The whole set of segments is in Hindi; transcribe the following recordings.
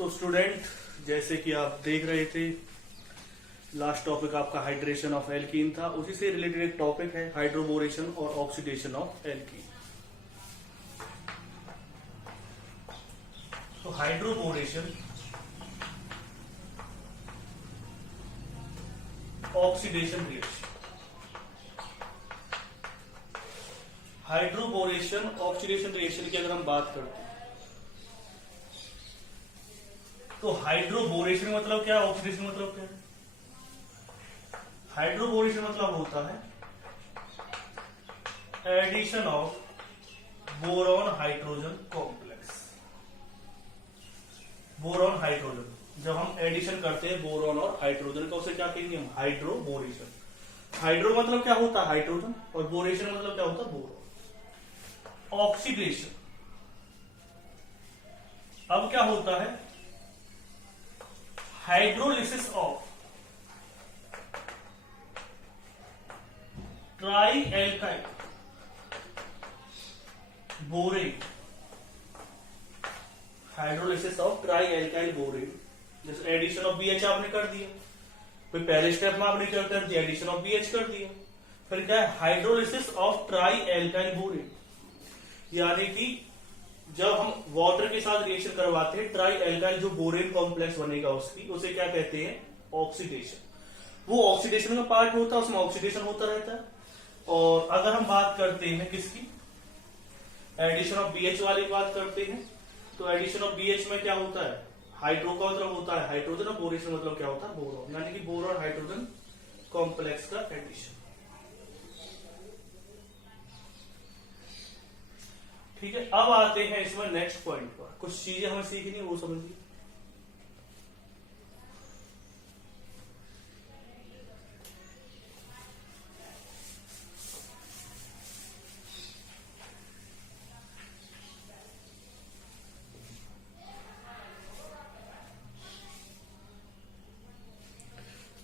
तो स्टूडेंट, जैसे कि आप देख रहे थे, लास्ट टॉपिक आपका हाइड्रेशन ऑफ एल्कीन था। उसी से रिलेटेड एक टॉपिक है हाइड्रोबोरेशन और ऑक्सीडेशन ऑफ एल्कीन। तो hydroboration, oxidation reaction, hydroboration oxidation reaction की अगर हम बात करते हैं तो हाइड्रोबोरेशन मतलब क्या है, ऑक्सीडेशन मतलब क्या है? हाइड्रोबोरेशन मतलब होता है addition of boron hydrogen complex. Boron hydrogen, जब हम एडिशन करते हैं बोरॉन और हाइड्रोजन का, उसे क्या कहेंगे हम? हाइड्रोबोरेशन। हाइड्रो मतलब क्या होता है? हाइड्रोजन। और बोरेशन मतलब क्या होता है? बोरॉन। ऑक्सीडेशन, अब क्या होता है? Hydrolysis of try alkyl borane. Hydrolysis of try alkyl borane, जैसे एडिशन ऑफ बीएच आपने कर दिया, फिर पहले स्टेप में आपने क्या कर दिया? एडिशन ऑफ बीएच कर दिया। फिर क्या है? Hydrolysis of try alkyl borane, यानी कि जब हम वाटर के साथ रिएक्शन करवाते हैं, ट्राई एल्काइल जो बोरेन कॉम्प्लेक्स बनेगा उसकी, उसे क्या कहते हैं? ऑक्सीडेशन। वो ऑक्सीडेशन का पार्ट होता है, उसमें ऑक्सीडेशन होता रहता है। और अगर हम बात करते हैं किसकी? एडिशन ऑफ बीएच वाली बात करते हैं, तो एडिशन ऑफ बीएच में क्या होता है? हाइड्रो का मतलब होता है हाइड्रोजन, और बोरेशन मतलब क्या होता है? बोरॉन, यानी कि बोरॉन हाइड्रोजन कॉम्प्लेक्स का एडिशन। ठीक है, अब आते हैं इसमें नेक्स्ट पॉइंट पर। कुछ चीजें हमें सीखनी है, वो समझिए।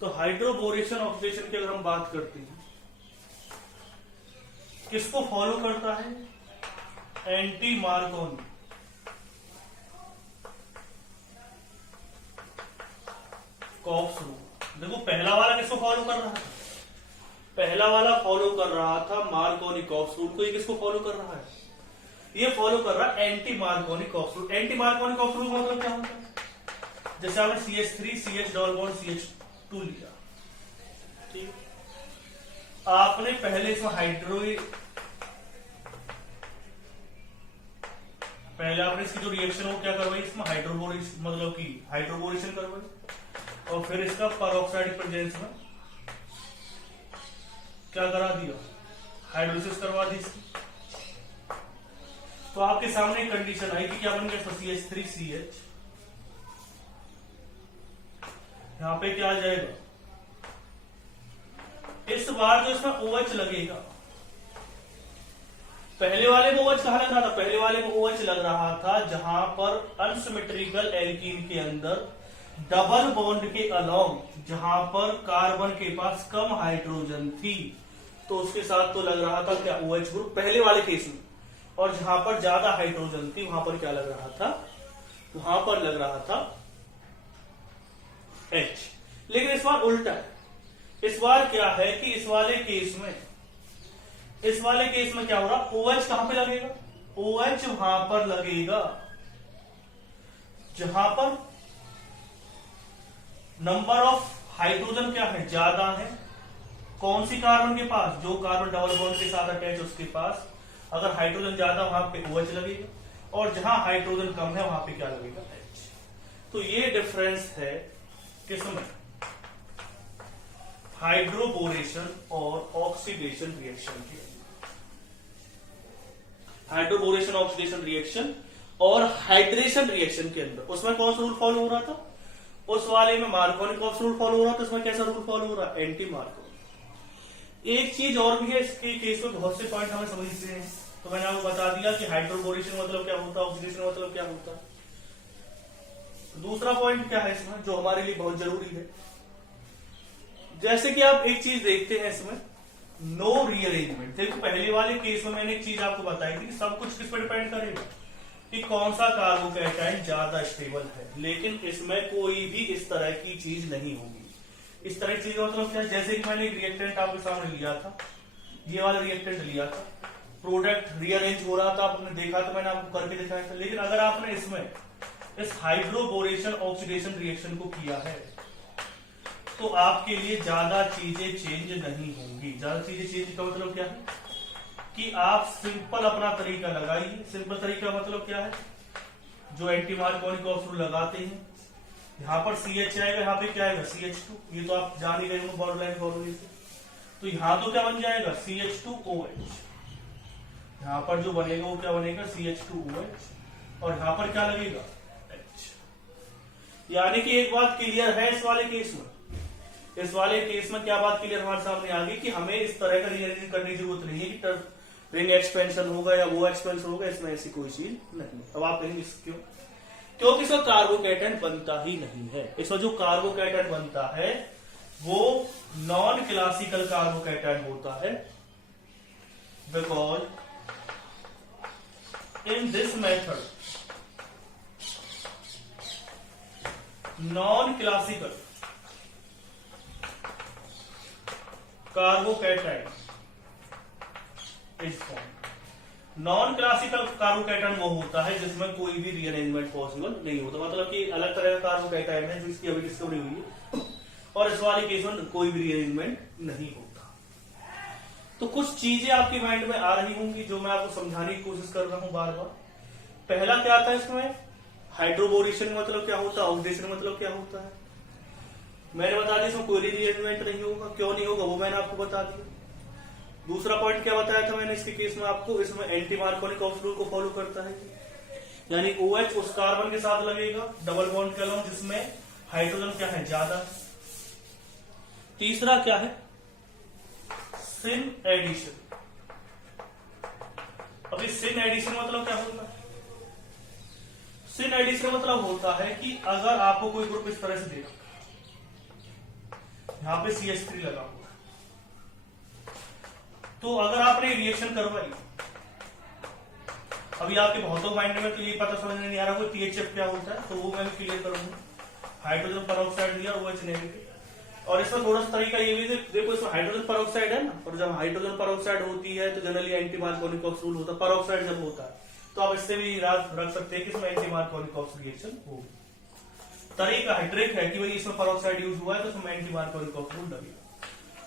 तो हाइड्रोबोरेशन ऑक्सीडेशन की अगर हम बात करते हैं, किसको फॉलो करता है? Anti Markovnikov's rule. देखो, पहला वाला किसको फॉलो कर रहा था? पहला वाला फॉलो कर रहा था मार्कोनी कॉप्स रूल को। ये किसको फॉलो कर रहा है? ये फॉलो कर रहा है anti Markovnikov's rule. Anti Markovnikov's rule मतलब क्या होता है? जैसे आपने CH3 CH double bond CH2 लिया, ठीक, आपने पहले इसमें पहले आपने इसकी जो रिएक्शन हो क्या करवाई? इसमें हाइड्रोबोरेशन मतलब कि हाइड्रोबोरेशन करवाई, और फिर इसका परऑक्साइड प्रेजेंस में क्या करा दिया? हाइड्रोलिसिस करवा दी इसकी। तो आपके सामने एक कंडीशन आई कि क्या बन गया? CH3 CH, यहां पे क्या आ जाएगा? इस बार जो इसमें OH लगेगा, पहले वाले में OH कहां लग रहा था? पहले वाले में OH लग रहा था जहां पर अनसिमेट्रिकल एल्कीन के अंदर डबल बॉन्ड के अलोंग, जहां पर कार्बन के पास कम हाइड्रोजन थी, तो उसके साथ तो लग रहा था क्या? OH ग्रुप, पहले वाले केस में। और जहां पर ज्यादा हाइड्रोजन थी वहां पर क्या लग रहा था? वहां पर लग रहा था H। लेकिन इस बार उल्टा है। इस बार क्या है कि इस वाले केस में क्या हो रहा? OH कहां पे लगेगा? OH वहां पर लगेगा जहां पर नंबर ऑफ हाइड्रोजन क्या है? ज्यादा है। कौन सी कार्बन के पास? जो कार्बन डबल बॉन्ड के साथ अटैच उसके पास। अगर हाइड्रोजन ज्यादा वहां पे OH लगेगा, और जहां हाइड्रोजन कम है वहां पे क्या लगेगा? H। तो ये डिफरेंस है किसमें? हाइड्रोबोरेशन और ऑक्सीडेशन रिएक्शन के। हाइड्रोबोरेशन ऑक्सीडेशन रिएक्शन और हाइड्रेशन रिएक्शन के अंदर उसमें कौन सा रूल फॉलो हो रहा था? उस वाले में मार्कोनी कॉप्स रूल फॉलो हो रहा था, इसमें कैसा रूल फॉलो हो रहा है? Anti Markovnikov. एक चीज और भी है इसके केस में, बहुत से पॉइंट हमें समझते हैं। तो मैंने आपको बता दिया कि हाइड्रोबोरेशन मतलब क्या होता है, ऑक्सीडेशन मतलब क्या होता है। दूसरा पॉइंट क्या है इसमें जो हमारे लिए बहुत जरूरी है? जैसे कि आप एक चीज देखते हैं इसमें, नो रीअरेंजमेंट। देखो, पहले वाले केस में मैंने एक चीज आपको बताई थी कि सब कुछ किस पर डिपेंड करेगा? कि कौन सा कार्बोकैटायन ज्यादा स्टेबल है, लेकिन इसमें कोई भी इस तरह की चीज नहीं होगी। इस तरह की चीज का मतलब क्या है, जैसे कि मैंने एक रिएक्टेंट आपके सामने लिया था, ये वाला रिएक्टेंट लिया था, प्रोडक्ट रीअरेंज हो रहा था, आपने देखा था, मैंने आपको करके दिखाया था। लेकिन अगर आपने इसमें इस हाइड्रोबोरेशन ऑक्सीडेशन रिएक्शन को किया है तो आपके लिए ज्यादा चीजें चेंज नहीं होंगी। ज्यादा चीजें चेंज का मतलब क्या है कि आप सिंपल अपना तरीका लगाइए। सिंपल तरीका मतलब क्या है, जो एंटी मार्कोनिक ऑक्सीड लगाते हैं, यहाँ पर CH आएगा, यहाँ पे क्या आएगा CH2, ये तो आप जान ही गए हो बॉर्डरलाइन फॉर्मूले से। तो यहाँ तो क्या बन जाएगा CH2OH, यहाँ पर जो बनेगा वो क्या बनेगा CH2OH, और यहाँ पर क्या लगेगा H। यानी कि एक बात क्लियर है इस वाले केस में, इस वाले केस में क्या बात क्लियर हमारे सामने आ गई कि हमें इस तरह का रीअरेंज करने की जरूरत नहीं है कि रिंग एक्सपेंशन होगा या वो एक्सपेंशन होगा, इसमें ऐसी कोई चीज नहीं। अब आप कहेंगे क्यों? क्योंकि इसमें कार्बोकैटायन बनता ही नहीं है। इसमें जो कार्बोकैटायन बनता है वो नॉन क्लासिकल कार्बोकैटायन होता है, because in this method non classical carbocation is form. Non classical carbocation वो होता है जिसमें कोई भी रीअरेंजमेंट पॉसिबल नहीं होता, मतलब कि अलग तरह का कार्बोकैटायन है जो इसकी अभी डिस्कवरी हुई है, और इस वाले केस में कोई भी रीअरेंजमेंट नहीं होता। तो कुछ चीजें आपके माइंड में आ रही होंगी जो मैं आपको समझाने की कोशिश कर रहा हूं बार बार। पहला क्या था इसमें, हाइड्रोबोरेशन मतलब क्या होता है, ऑक्सीडेशन मतलब क्या होता है। मैंने बता दिया इसमें कोई रीअरेंजमेंट नहीं होगा, क्यों नहीं होगा वो मैंने आपको बता दिया। दूसरा पॉइंट क्या बताया था मैंने इसके केस में आपको, इसमें एंटी मार्कोनिक ऑक्सीड को फॉलो करता है, यानी OH उस कार्बन के साथ लगेगा डबल बॉन्ड के अलावा जिसमें हाइड्रोजन क्या है ज्यादा। तीसरा क्या है, सिन एडिशन। अभी सिन एडिशन मतलब क्या होता है, सिन एडिशन मतलब होता है कि अगर आपको कोई ग्रुप इस तरह से देगा, यहां पे CH3 लगा हुआ, तो अगर आपने रिएक्शन करवाई, अभी आपके बहुतों माइंड में तो ये पता समझ नहीं आ रहा वो THF क्या होता है, तो वो मैं भी क्लियर करूंगा। हाइड्रोजन परऑक्साइड दिया, OH नेगेटिव, और इसमें थोड़ा सा तरीका ये भी देखो, इसमें हाइड्रोजन परऑक्साइड है ना, और जब हाइड्रोजन परऑक्साइड होती है तो जनरली एंटी मार्कोनिक ऑक्सीड होता है। परऑक्साइड जब होता है तो आप इससे भी रख सकते हैं कि इसमें एंटी मार्कोनिक ऑक्सीड रिएक्शन होगी। तरीका है, ट्रिक है कि भाई इसमें परऑक्साइड यूज हुआ है तो इसमें एंटी मार्कोनिक ऑक्सीड लगेगा।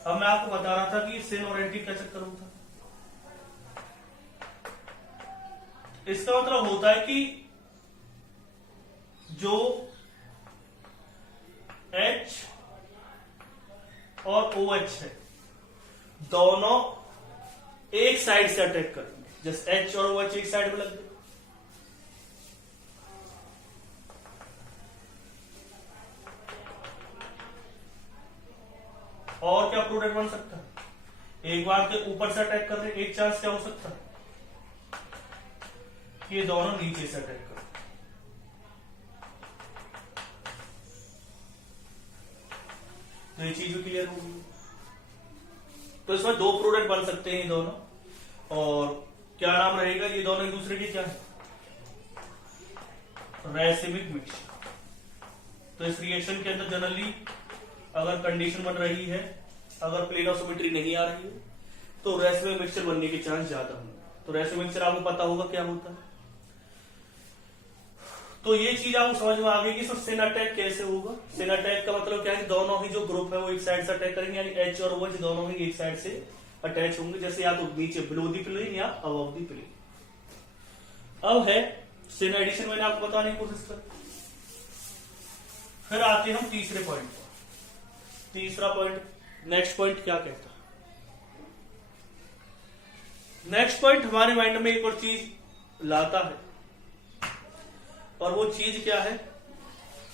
अब मैं आपको बता रहा था कि सिन और एंटी का चक्कर होता है। इसका मतलब होता है कि जो H और OH है दोनों एक साइड से अटैक करेंगे, जैसे H और OH एक साइड में लग गए। और क्या प्रोडक्ट बन सकता है, एक बार के ऊपर से अटैक कर रहे, एक चांस क्या हो सकता है कि ये दोनों नीचे से अटैक कर। तो ये चीज भी क्लियर होगी। तो इसमें दो प्रोडक्ट बन सकते हैं ये दोनों, और क्या नाम रहेगा, ये दोनों एक दूसरे के क्या है, रैसिमिक मिक्सचर। तो इस रिएक्शन के अंदर जनरली अगर कंडीशन बन रही है, अगर प्लेन ऑफ सिमेट्री नहीं आ रही है, तो रैसिमिक मिक्सचर बनने के चांस ज्यादा होंगे। तो रैसिमिक मिक्सचर आपको पता होगा क्या होता है। तो ये चीज आपको समझ में आ गई कि सिन अटैक कैसे होगा। सिन अटैक का मतलब क्या है, दोनों ही जो ग्रुप है वो एक साइड से अटैक करेंगे, यानी H और OH दोनोएक साइड से अटैच होंगे, जैसे या तो नीचे बिलो दी प्लेन या अबव दी प्लेन। अब है सिन एडिशन, मैंने आपको बताने की कोशिश कर। फिर आते हम तीसरे पॉइंट पर। तीसरा पॉइंट, नेक्स्ट पॉइंट क्या कहता है, नेक्स्ट पॉइंट हमारे माइंड में एक और चीज लाता है, और वो चीज क्या है,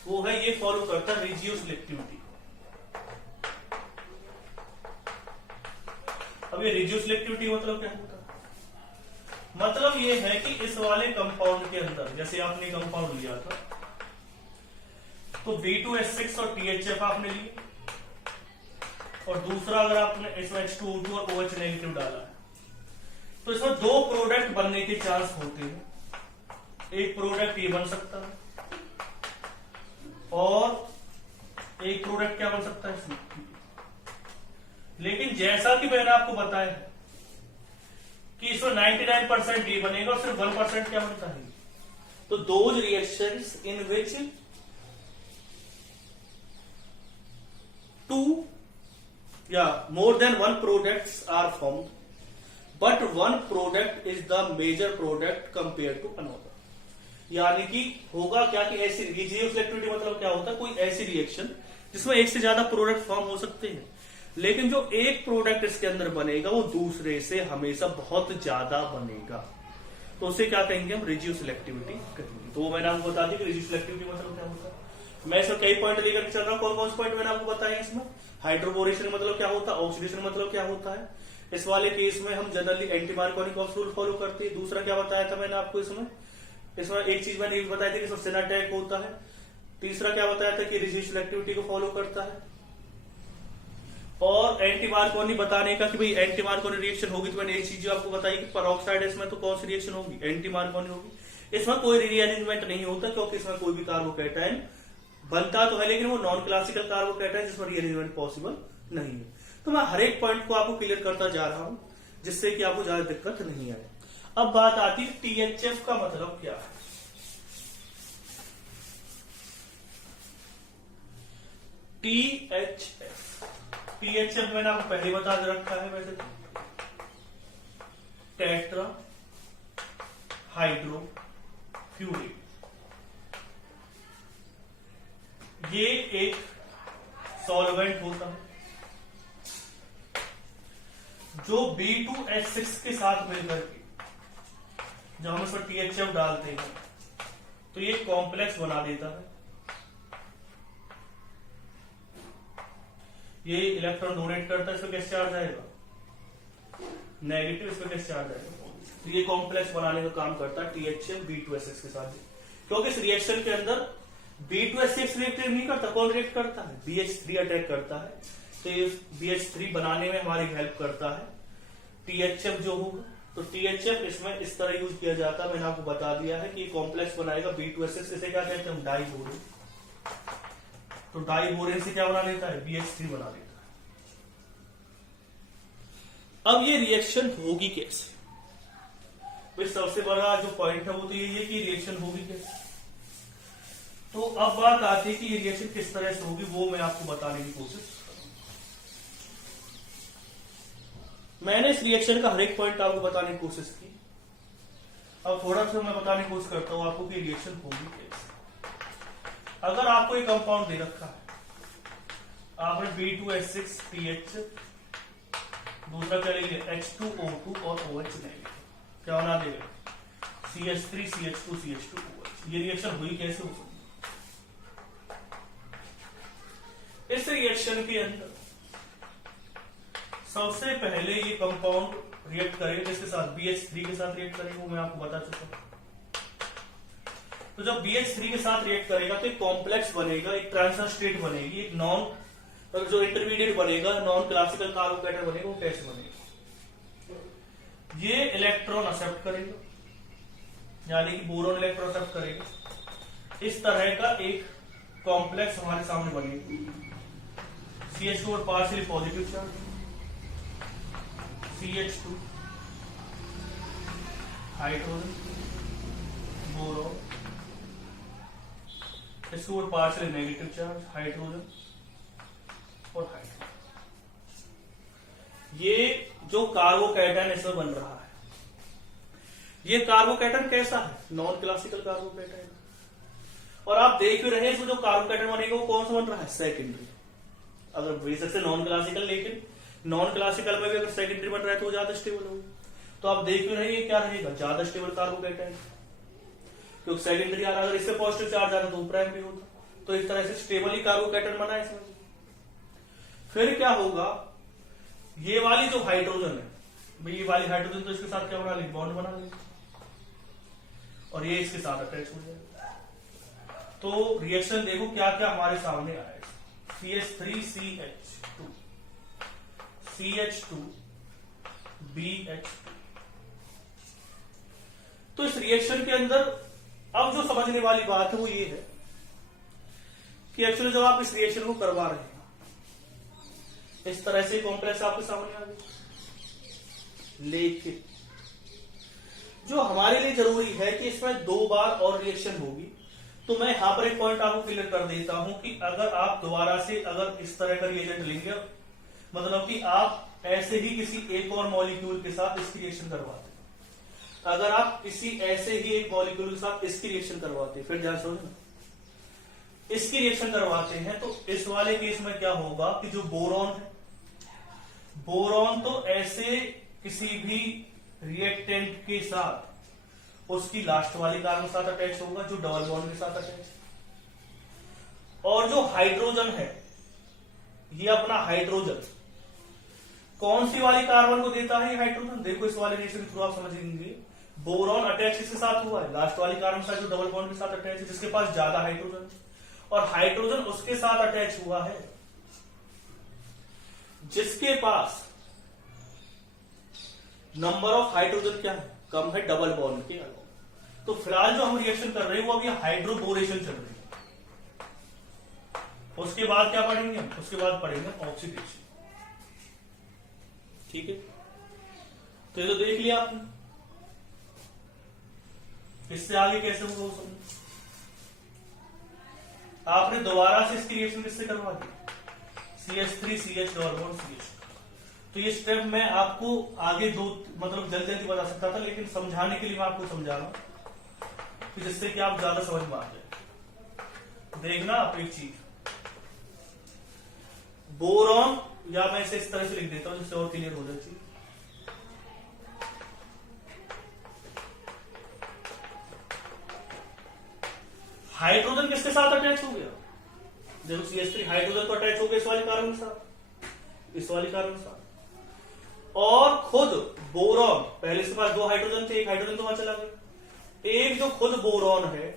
वो है ये फॉलो करता है रिड्यूस सिलेक्टिविटी। अब ये रिड्यूस सिलेक्टिविटी मतलब क्या होता है, मतलब ये है कि इस वाले कंपाउंड के अंदर, जैसे आपने कंपाउंड लिया था तो B2H6 और THF आपने लिए, और दूसरा अगर आपने इसमें H2O2 और OH नेगेटिव डाला है, तो इसमें दो प्रोडक्ट बनने के चांस होते हैं। एक प्रोडक्ट ये बन सकता है और एक प्रोडक्ट क्या बन सकता है इसमें। लेकिन जैसा कि मैंने आपको बताया कि इसमें 99% ये बनेगा और सिर्फ 1% क्या बनता है। तो दोज रिएक्शंस इन विच 2 या more than 1 products are formed but 1 product is the major product compare to another. यानी कि होगा क्या कि ऐसी रिजियोसिलेक्टिविटी मतलब क्या होता है, कोई ऐसी रिएक्शन जिसमें एक से ज्यादा प्रोडक्ट फॉर्म हो सकते हैं, लेकिन जो एक प्रोडक्ट इसके अंदर बनेगा वो दूसरे से हमेशा बहुत ज्यादा बनेगा, तो उसे क्या कहेंगे हम, रिजियोसिलेक्टिविटी कहेंगे। तो मैंने आपको बता दी कि रिजियोसिलेक्टिविटी मतलब क्या होता है। मैं इसमें कई पॉइंट लेकर चल रहा हूं। कौन कौन से पॉइंट मैंने आपको बताया इसमें। हाइड्रोबोरेशन मतलब क्या होता है, ऑक्सीडेशन मतलब क्या होता है। इस वाले केस में हम generally anti Markovnikov Gauss rule follow करते हैं। दूसरा क्या बताया था मैंने आपको इसमें एक चीज मैंने ये बताई थी कि इसमें सिनेटैक होता है। तीसरा क्या बताया था कि रिजियोसिलेक्टिविटी को फॉलो करता है। और एंटी मार्कोनी बताने का कि भाई एंटी मार्कोनी रिएक्शन होगी, तो मैंने एक चीज आपको बताई कि पेरोक्साइड इसमें तो कौन सी रिएक्शन होगी, एंटी मार्कोनी होगी। इसमें कोई रीअरेंजमेंट नहीं होता क्योंकि इसमें कोई भी कार्बोकैटायन बनता तो है लेकिन वो नॉन क्लासिकल कार्बोकैटायन जिसमें रीअरेंजमेंट पॉसिबल नहीं है। तो मैं हर एक पॉइंट को आपको क्लियर करता जा रहा हूं जिससे कि आपको ज्यादा दिक्कत नहीं आए। अब बात आती है THF का मतलब क्या है। THF मैंने आपको पहले बता रखा है वैसे तो टेट्रा हाइड्रोफ्यूरिक। ये एक सॉल्वेंट होता है जो B2H6 के साथ मिलकर के जब हम इसमें THF डालते हैं तो ये कॉम्प्लेक्स बना देता है। ये इलेक्ट्रॉन डोनेट करता है, इसमें कैसे चार्ज आएगा, नेगेटिव, इसमें कैसे चार्ज आएगा। तो ये कॉम्प्लेक्स बनाने का काम करता है THF B2H6 के साथ, क्योंकि इस रिएक्शन के अंदर B2H6 रिएक्ट नहीं करता, कौन रिएक्ट करता है, BH3 अटैक करता है। तो ये BH3 बनाने में हमारी हेल्प करता है THF जो होगा। तो THF इसमें इस तरह यूज किया जाता है, मैंने आपको बता दिया है कि ये कॉम्प्लेक्स बनाएगा B2H6, इसे क्या कहते हैं, डाइबोरेन। तो डाइबोरेन से क्या बना लेता है, BH3 बना लेता है। अब ये रिएक्शन होगी कैसे, भाई सबसे बड़ा जो पॉइंट है वो तो यही है कि रिएक्शन होगी कैसे। तो अब बात आती है कि ये रिएक्शन किस तरह से होगी, वो मैं आपको बताने की कोशिश। मैंने इस रिएक्शन का हर एक पॉइंट आपको बताने की कोशिश की। अब थोड़ा सा मैं बताने की कोशिश करता हूं आपको कि रिएक्शन होगी कैसे। अगर आपको एक कंपाउंड दे रखा है, आपने B2H6 TH, दूसरा क्या लेंगे H2O2 और OH लेंगे, क्या बना देगा CH3 CH2 CH2 OH। ये रिएक्शन हुई कैसे हो सकती। इस रिएक्शन के अंदर सबसे पहले ये कंपाउंड रिएक्ट करेगा जिसके साथ BH3 के साथ रिएक्ट करेगा, वो मैं आपको बता चुका हूं। तो जब BH3 के साथ रिएक्ट करेगा तो एक कॉम्प्लेक्स बनेगा, एक ट्रांजिशन स्टेट बनेगी, एक नॉन जो इंटरमीडिएट बनेगा, नॉन क्लासिकल कार्बोकैटायन बनेगा। वो कैसे बनेगा, ये इलेक्ट्रॉन एक्सेप्ट करेगा, यानी कि बोरॉन इलेक्ट्रॉन एक्सेप्ट करेगा। इस तरह का एक कॉम्प्लेक्स हमारे सामने बनेगा। CH2 और partially positive charge, CH2 hydrogen boron, H2 और पार्शियली नेगेटिव चार्ज हाइड्रोजन और हाइड्रोजन। ये जो कार्बोकैटायन इसमें बन रहा है, ये कार्बोकैटायन कैसा है, नॉन क्लासिकल कार्बोकैटायन। और आप देख भी रहे हैं इसमें जो कार्बोकैटायन बनेगा वो कौन सा बन रहा है, सेकेंडरी। अगर बेसिक से नॉन क्लासिकल, लेकिन नॉन क्लासिकल में भी अगर सेकेंडरी बन रहा है तो वो ज्यादा स्टेबल होगा। तो आप देख भी रहे हैं क्या रहेगा, ज्यादा स्टेबल कार्बोकैटायन, क्योंकि सेकेंडरी आ रहा है। अगर इससे पॉजिटिव चार्ज आता तो प्राइम भी होता। तो इस तरह से स्टेबली कार्बोकैटायन बना है इसमें। फिर क्या होगा, ये वाली जो हाइड्रोजन है, ये वाली हाइड्रोजन तो इसके साथ क्या बना ली, बॉन्ड बना ली, और ये इसके साथ अटैच हो जाएगा। तो रिएक्शन देखो क्या क्या हमारे सामने आया, CH3CH2 CH2 BH2। तो इस रिएक्शन के अंदर अब जो समझने वाली बात है वो ये है कि एक्चुअली जब आप इस रिएक्शन को करवा रहे हैं, इस तरह से कॉम्प्लेक्स आपके सामने आ गया, लेकिन जो हमारे लिए जरूरी है कि इसमें 2 बार और रिएक्शन होगी। तो मैं यहां पर एक पॉइंट आपको क्लियर कर देता हूं कि अगर आप दोबारा से अगर इस तरह का रिएजेंट लेंगे, मतलब कि आप ऐसे ही किसी एक और मॉलिक्यूल के साथ इसकी रिएक्शन करवाते, अगर आप किसी ऐसे ही एक मॉलिक्यूल के साथ इसकी रिएक्शन करवाते, फिर ध्यान समझना, इसकी रिएक्शन करवाते हैं, तो इस वाले केस में क्या होगा कि जो बोरॉन है, बोरॉन तो ऐसे किसी भी रिएक्टेंट के साथ उसकी लास्ट वाली कार्बन के साथ अटैच होगा जो डबल बॉन्ड के साथ अटैच, और जो हाइड्रोजन है, ये अपना हाइड्रोजन कौन सी वाली कार्बन को देता है? ये हाइड्रोजन। देखो इस वाले रिएक्शन के थ्रू आप समझेंगे, बोरॉन अटैच किसके साथ हुआ है? लास्ट वाली कार्बन के साथ जो डबल बॉन्ड के साथ अटैच है, जिसके पास ज्यादा हाइड्रोजन, और हाइड्रोजन उसके साथ अटैच हुआ है जिसके पास नंबर ऑफ हाइड्रोजन क्या है? कम है डबल बॉन्ड के अलावा। तो फिलहाल जो हम रिएक्शन कर रहे हैं वो अभी हाइड्रोबोरेशन चल रही है। उसके बाद क्या पढ़ेंगे? उसके बाद पढ़ेंगे ऑक्सीडेशन। ठीक है, तो ये तो देख लिया आपने, इससे आगे कैसे होगा वो समझ। आपने दोबारा से इसकी रिएक्शन किससे करवा दी? CH3CH double bond CH। तो ये स्टेप मैं आपको आगे मतलब जल्दी जल्दी बता सकता था, लेकिन समझाने के लिए मैं आपको समझा रहा हूं कि जिससे कि आप ज्यादा समझ में आ जाए। देखना आप एक चीज, बोरॉन, या मैं इसे इस तरह से लिख देता हूं जिससे और क्लियर हो जाए चीज। हाइड्रोजन किसके साथ अटैच हो गया? देखो CH3 हाइड्रोजन तो अटैच हो गया इस वाले कार्बन के साथ, इस वाले कार्बन के साथ, और खुद बोरॉन, पहले इसके पास 2 हाइड्रोजन थे, एक हाइड्रोजन तो वहां चला गया, एक जो खुद बोरॉन है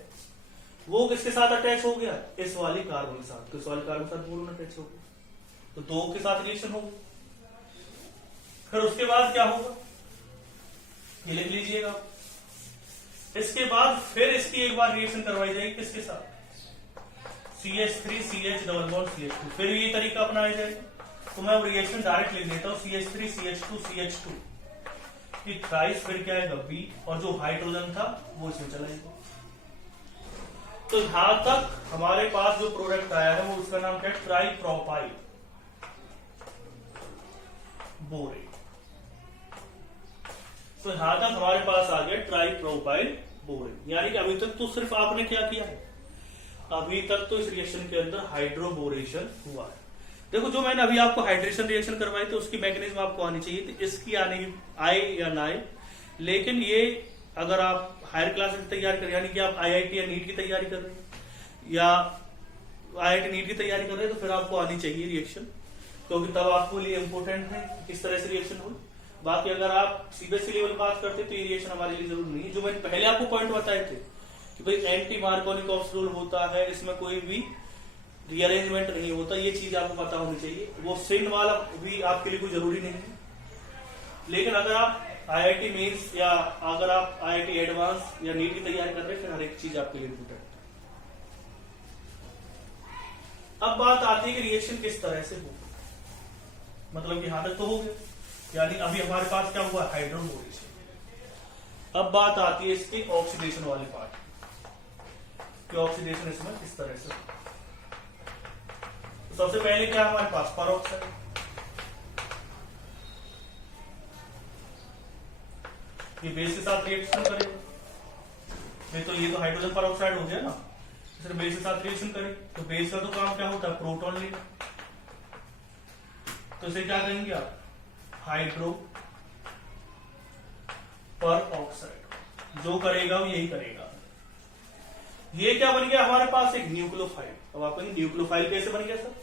वो किसके साथ अटैच हो गया? इस वाली कार्बन के साथ। तो इस वाले कार्बन के साथ बोरॉन अटैच हो गया, तो 2 के साथ रिएक्शन होगी। फिर उसके बाद क्या होगा ये लिख लीजिएगा। इसके बाद फिर इसकी एक बार रिएक्शन करवाई जाएगी किसके साथ? CH3CH double bond CH2। फिर ये तरीका अपनाया जाएगा। तो मैं रिएक्शन डायरेक्ट लिख देता हूं CH3CH2CH2 कि थ्राइस, फिर क्या आएगा B, और जो हाइड्रोजन था वो इसमें चला जाएगा। तो यहां तक हमारे पास जो प्रोडक्ट आया है वो उसका नाम क्या है? ट्राइप्रोपाइल बोरेट। तो यहां तक हमारे पास आ गया ट्राइप्रोपाइल बोरेट। यानी कि अभी तक तो सिर्फ आपने क्या किया है? अभी तक तो इस रिएक्शन के अंदर हाइड्रोबोरेशन हुआ है। देखो जो मैंने अभी आपको हाइड्रेशन रिएक्शन करवाई थी उसकी मैकेनिज्म आपको आनी चाहिए थी, इसकी आए या ना आए, लेकिन ये अगर आप हायर क्लास की तैयारी कर, यानी कि आप IIT या नीट की तैयारी कर रहे हैं या IIT नीट की तैयारी कर रहे हैं, तो फिर आपको आनी चाहिए रिएक्शन, क्योंकि तब आपको लिए इंपोर्टेंट है किस तरह से रिएक्शन हो। बाकी अगर आप CBSE लेवल बात करते तो ये रिएक्शन हमारे लिए जरूरी नहीं है। जो मैंने पहले आपको पॉइंट बताए थे कि भाई एंटी मार्कोनिकॉफ रूल होता है, इसमें कोई भी रीअरेंजमेंट नहीं होता, ये चीज आपको पता होनी चाहिए। वो सिंड वाला भी आपके लिए कोई जरूरी नहीं है, लेकिन अगर आप IIT मेंस या अगर आप IIT एडवांस या नीट की तैयारी कर रहे हैं, फिर हर एक चीज आपके लिए इंपोर्टेंट है। अब बात आती है कि रिएक्शन किस तरह से हो, मतलब यहां तक तो हो गया, यानी अभी हमारे पास क्या हुआ? हाइड्रोबोरेशन। अब बात आती है इसकी ऑक्सीडेशन वाले पार्ट कि ऑक्सीडेशन इसमें किस तरह से। तो सबसे पहले क्या हमारे पास? परऑक्साइड। ये बेस के साथ रिएक्शन करेगा, तो ये तो हाइड्रोजन परऑक्साइड हो गया ना, फिर बेस के साथ रिएक्शन करें तो बेस का तो काम क्या होता है? प्रोटॉन लेना। तो इसे क्या कहेंगे आप? Hydro peroxide. जो करेगा वो यही करेगा। ये क्या बन गया हमारे पास? एक न्यूक्लियोफाइल। अब आप कहेंगे न्यूक्लियोफाइल कैसे बन गया सर?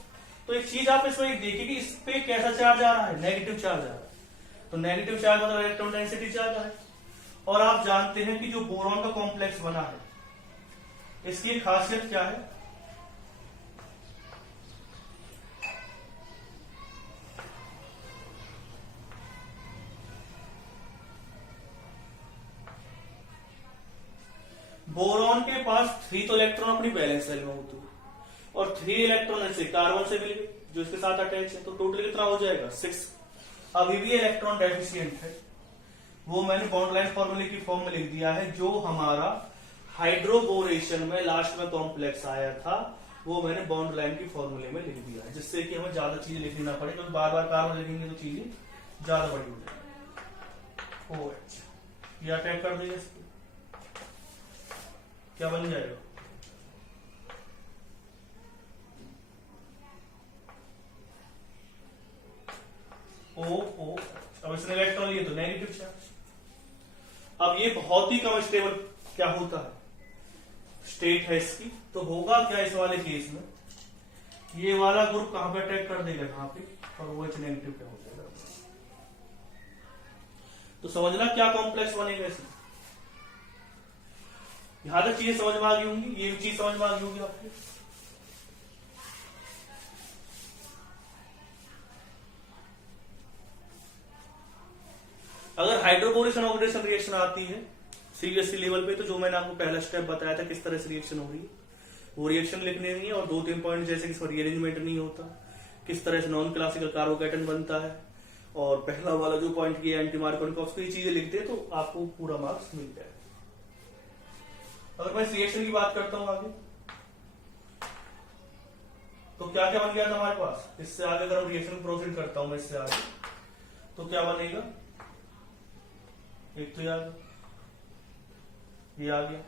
तो एक चीज आप इसमें देखिए कि इस पे कैसा चार्ज आ रहा है? नेगेटिव चार्ज आ रहा है। तो नेगेटिव चार्ज मतलब इलेक्ट्रॉन डेंसिटी चार्ज है। और आप जानते हैं कि जो बोरॉन का कॉम्प्लेक्स बना है, इसकी एक खासियत क्या है? बोरॉन के 3 तो इलेक्ट्रॉन अपनी बैलेंस सेल में होते हैं और 3 इलेक्ट्रॉन ऐसे कार्बन से मिल गए जो इसके साथ अटैच है, तो टोटल कितना हो जाएगा 6। अभी भी इलेक्ट्रॉन डेफिशिएंट है, वो मैंने बॉन्ड लाइन फॉर्मूले की फॉर्म में लिख दिया है। जो हमारा हाइड्रोबोरेशन में लास्ट में कॉम्प्लेक्स आया था वो मैंने बॉन्ड लाइन की फॉर्मूले में लिख दिया है, जिससे कि हमें ज्यादा चीजें लिखनी ना पड़े, क्योंकि बार बार कार्बन लिखेंगे तो चीजें ज्यादा बड़ी हो जाएगी। OH ये अटैक कर देगा इसको, क्या बन जाएगा OO। अब इसने इलेक्ट्रॉन लिए तो नेगेटिव चार्ज। अब ये बहुत ही कम स्टेबल क्या होता है स्टेट है इसकी, तो होगा क्या इस वाले केस में, ये वाला ग्रुप कहां पे अटैक कर देगा, कहां पे, और OH नेगेटिव क्या हो जाएगा। तो समझना क्या कॉम्प्लेक्स बनेगा इसमें। यहां तक चीजें समझ में आ गई होंगी, ये चीज समझ में आ गई होगी आपको। अगर हाइड्रोबोरेशन ऑक्सीडेशन रिएक्शन आती है सीबीएसई लेवल पे, तो जो मैंने आपको पहला स्टेप बताया था किस तरह से रिएक्शन हो रही है, वो रिएक्शन लिखने नहीं है, और 2-3 पॉइंट जैसे कि इसमें रीअरेंजमेंट नहीं होता, किस तरह से नॉन क्लासिकल कार्बोकैटन बनता है, और पहला वाला जो पॉइंट किया एंटी मार्कोनिकोव्स की चीजें लिखते हैं तो आपको पूरा मार्क्स मिल जाए। अगर मैं इस रिएक्शन की बात करता हूं आगे, तो क्या क्या बन गया था हमारे पास। इससे आगे अगर हम रिएक्शन प्रोसीड करता हूं मैं इससे आगे, तो क्या बनेगा, एक तो ये आ गया,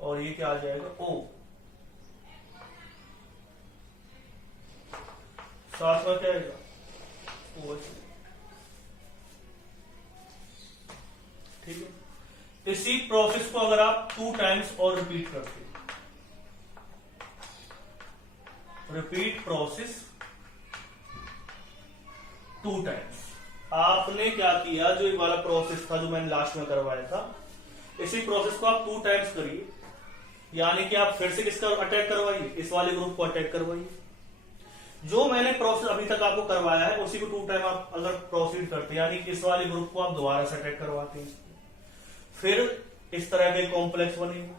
और ये क्या आ जाएगा O, साथ में क्या आएगा OH। ठीक है, इसी प्रोसेस को अगर आप 2 टाइम्स और रिपीट करते हैं, रिपीट प्रोसेस 2 टाइम्स। आपने क्या किया, जो ये वाला प्रोसेस था जो मैंने लास्ट में करवाया था, इसी प्रोसेस को आप 2 टाइम्स करिए, यानी कि आप फिर से किसका अटैक करवाइए, इस वाले ग्रुप को अटैक करवाइए। जो मैंने प्रोसेस अभी तक आपको करवाया है उसी को 2 टाइम आप अगर प्रोसीड करते हैं, यानी कि इस वाले ग्रुप को आप दोबारा से अटैक करवाते हैं, फिर इस तरह का कॉम्प्लेक्स बनेगा,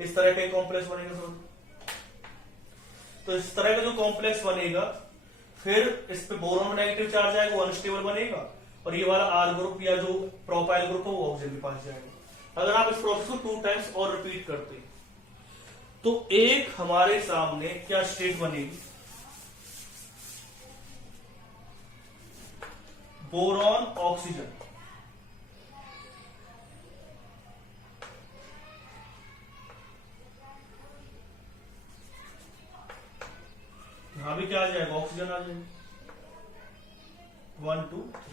इस तरह का कॉम्प्लेक्स बनेगा समझ। तो इस तरह का जो कॉम्प्लेक्स बनेगा, फिर इस पे बोरोन में नेगेटिव चार्ज आएगा, वो अनस्टेबल बनेगा, और ये वाला R ग्रुप या जो प्रोपाइल ग्रुप है वो ऑक्सीजन के पास जाएगा। अगर आप इस प्रोसेस को 2 टाइम्स और रिपीट करते हैं, तो एक हमारे सामने क्या स्टेट बनेगी, बोरॉन ऑक्सीजन। यहां भी क्या आ जाएगा, ऑक्सीजन आ जाएगा, 1 2 3।